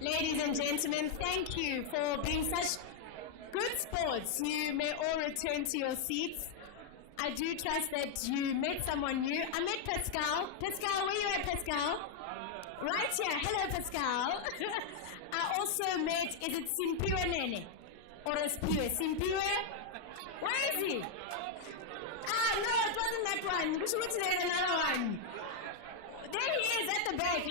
Ladies and gentlemen, thank you for being such good sports. You may all return to your seats. I do trust that you met someone new. I met Pascal. Pascal, where you at, Pascal? Right here. Hello, Pascal. I also met, is it Simpiwe Nene? Or Espiwe? Simpiwe? Where is he? Ah, no, it wasn't that one. There's another one. There he is at the back.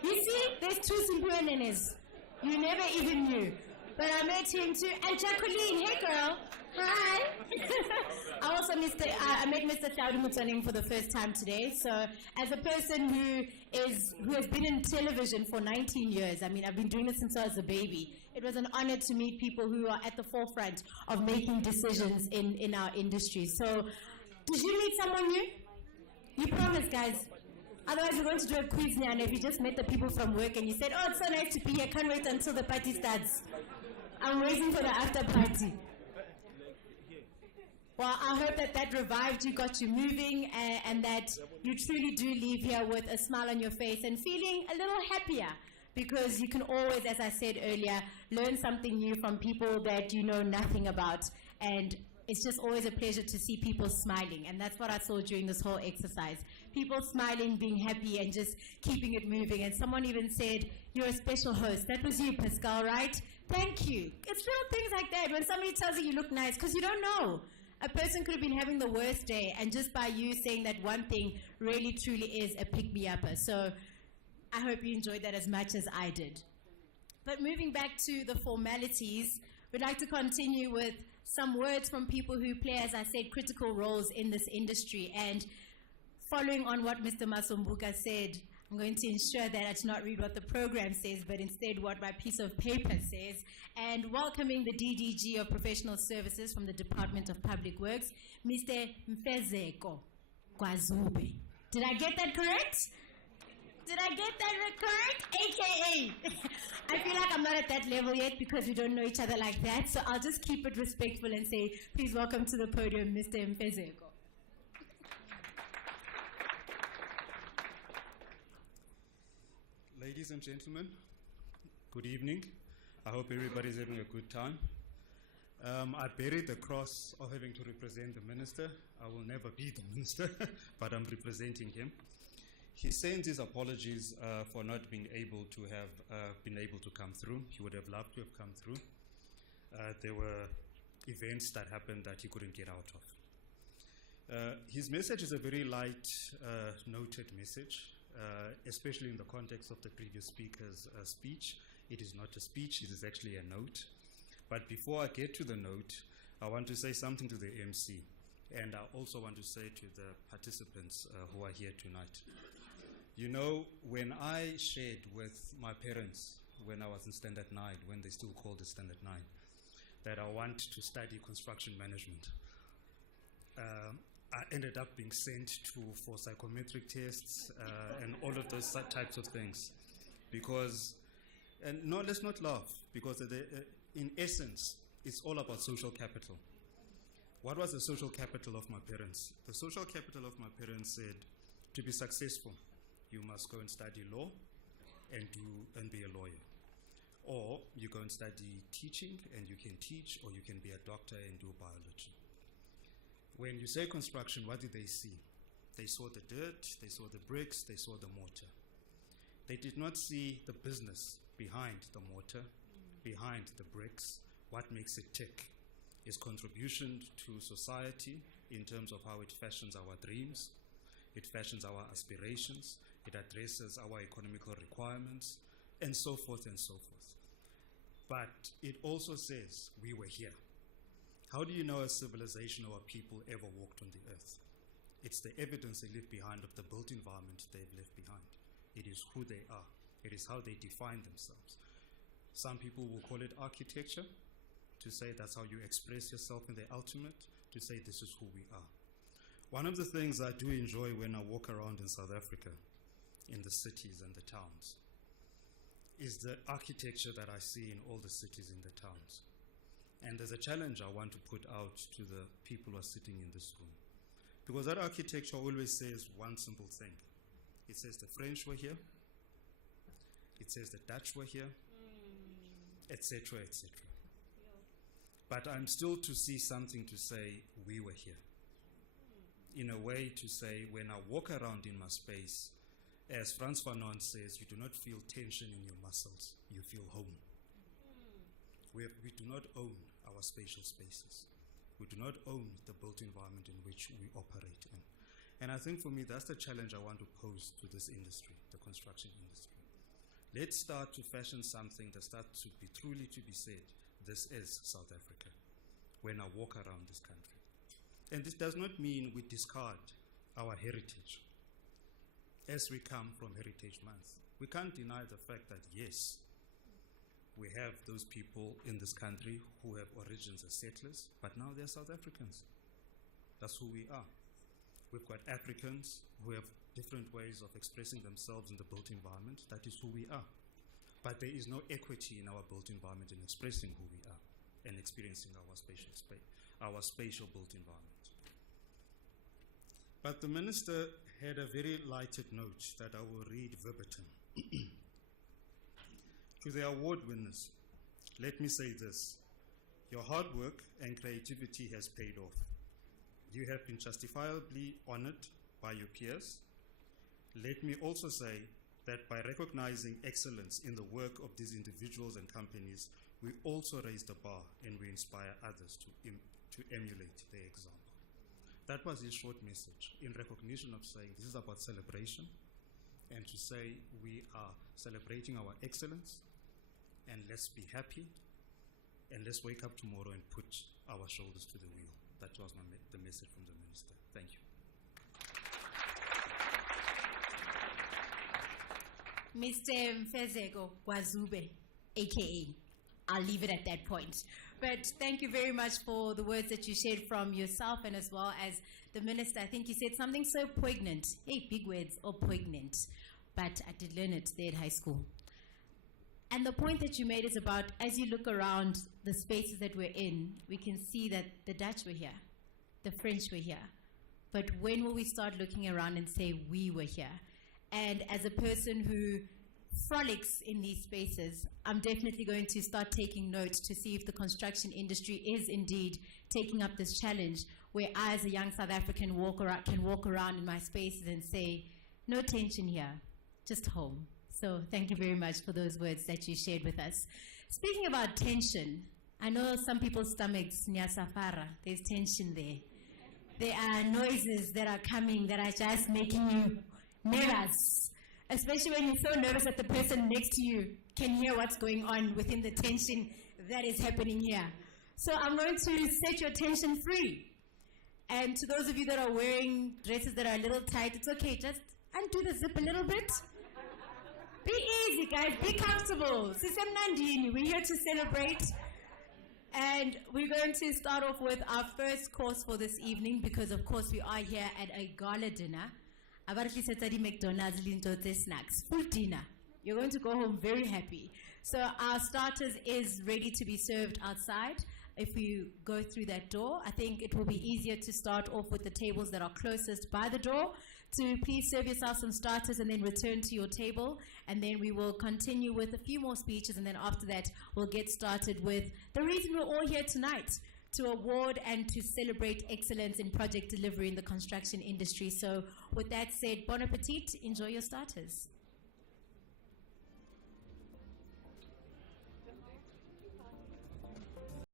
You see, there's two Simpiwe Nenes. You never even knew. But I met him too. And Jacqueline, hey girl. Hi. I met Mr. Tlhaudi Motsoeneng for the first time today. So as a person who has been in television for 19 years, I mean, I've been doing this since I was a baby. It was an honor to meet people who are at the forefront of making decisions in our industry. So, did you meet someone new? You promised, guys. Otherwise, we're going to do a quiz now, and if you just met the people from work and you said, oh, it's so nice to be here, can't wait until the party starts. I'm waiting for the after party. Well, I hope that revived you, got you moving, and that you truly do leave here with a smile on your face and feeling a little happier, because you can always, as I said earlier, learn something new from people that you know nothing about. And it's just always a pleasure to see people smiling, and that's what I saw during this whole exercise. People smiling, being happy, and just keeping it moving. And someone even said, you're a special host. That was you, Pascal, right? Thank you. It's little things like that. When somebody tells you you look nice, because you don't know. A person could have been having the worst day, and just by you saying that one thing really, truly is a pick-me-upper. So I hope you enjoyed that as much as I did. But moving back to the formalities, we'd like to continue with some words from people who play, as I said, critical roles in this industry. And following on what Mr. Masombuka said, I'm going to ensure that I do not read what the program says, but instead what my piece of paper says. And welcoming the DDG of Professional Services from the Department of Public Works, Mr. Mfezeko Kwazube. Did I get that correct? Did I get that correct? AKA. I feel like I'm not at that level yet because we don't know each other like that, so I'll just keep it respectful and say, please welcome to the podium, Mr. Mfezeko. Ladies and gentlemen, good evening. I hope everybody's having a good time. I bear the cross of having to represent the minister. I will never be the minister, but I'm representing him. He sends his apologies for not being able to have been able to come through. He would have loved to have come through. There were events that happened that he couldn't get out of. His message is a very light, noted message, especially in the context of the previous speaker's speech. It is not a speech, it is actually a note. But before I get to the note, I want to say something to the MC. And I also want to say to the participants who are here tonight. You know, when I shared with my parents when I was in Standard 9, when they still called it Standard 9, that I want to study construction management, I ended up being sent for psychometric tests and all of those types of things. Because, and no, let's not laugh, because in essence, it's all about social capital. What was the social capital of my parents? The social capital of my parents said, to be successful, you must go and study law and be a lawyer. Or you go and study teaching and you can teach, or you can be a doctor and do biology. When you say construction, what did they see? They saw the dirt, they saw the bricks, they saw the mortar. They did not see the business behind the mortar, behind the bricks, what makes it tick. Its contribution to society in terms of how it fashions our dreams, it fashions our aspirations, it addresses our economical requirements, and so forth and so forth. But it also says we were here. How do you know a civilization or a people ever walked on the earth? It's the evidence they leave behind of the built environment they've left behind. It is who they are. It is how they define themselves. Some people will call it architecture, to say that's how you express yourself in the ultimate, to say this is who we are. One of the things I do enjoy when I walk around in South Africa, in the cities and the towns, is the architecture that I see in all the cities and the towns. And there's a challenge I want to put out to the people who are sitting in this room. Because that architecture always says one simple thing. It says the French were here. It says the Dutch were here. etc., etc. But I'm still to see something to say, we were here. In a way to say, when I walk around in my space, as Frans Fanon says, you do not feel tension in your muscles, you feel home. We do not own our spatial spaces. We do not own the built environment in which we operate in. And I think for me, that's the challenge I want to pose to this industry, the construction industry. Let's start to fashion something that starts to be truly to be said, this is South Africa, when I walk around this country. And this does not mean we discard our heritage as we come from Heritage Month. We can't deny the fact that, yes, we have those people in this country who have origins as settlers, but now they're South Africans. That's who we are. We've got Africans who have different ways of expressing themselves in the built environment. That is who we are. But there is no equity in our built environment in expressing who we are and experiencing our spatial built environment. But the minister had a very lighted note that I will read verbatim. To the award winners, let me say this. Your hard work and creativity has paid off. You have been justifiably honored by your peers. Let me also say that by recognizing excellence in the work of these individuals and companies, we also raise the bar and we inspire others to emulate their example. That was his short message in recognition of saying this is about celebration and to say we are celebrating our excellence and let's be happy and let's wake up tomorrow and put our shoulders to the wheel. That was the message from the minister. Thank you. Mr. Mfezeko Gwazube, AKA. I'll leave it at that point. But thank you very much for the words that you shared from yourself and as well as the minister. I think you said something so poignant. Hey, big words, or poignant. But I did learn it there at high school. And the point that you made is about, as you look around the spaces that we're in, we can see that the Dutch were here, the French were here. But when will we start looking around and say we were here? And as a person who frolics in these spaces, I'm definitely going to start taking note to see if the construction industry is indeed taking up this challenge, where I as a young South African can walk around in my spaces and say, no tension here, just home. So thank you very much for those words that you shared with us. Speaking about tension, I know some people's stomachs, nyasafara, there's tension there. There are noises that are coming that are just making you nervous, especially when you're so nervous that the person next to you can hear what's going on within the tension that is happening here. So I'm going to set your tension free. And to those of you that are wearing dresses that are a little tight, it's okay, just undo the zip a little bit. Be easy, guys. Be comfortable. Sisemnandini, we're here to celebrate. And we're going to start off with our first course for this evening because, of course, we are here at a gala dinner. McDonald's snacks. Full dinner. You're going to go home very happy. So our starters is ready to be served outside. If you go through that door, I think it will be easier to start off with the tables that are closest by the door. To please serve yourself some starters and then return to your table. And then we will continue with a few more speeches. And then after that, we'll get started with the reason we're all here tonight, to award and to celebrate excellence in project delivery in the construction industry. So with that said, bon appetit, enjoy your starters.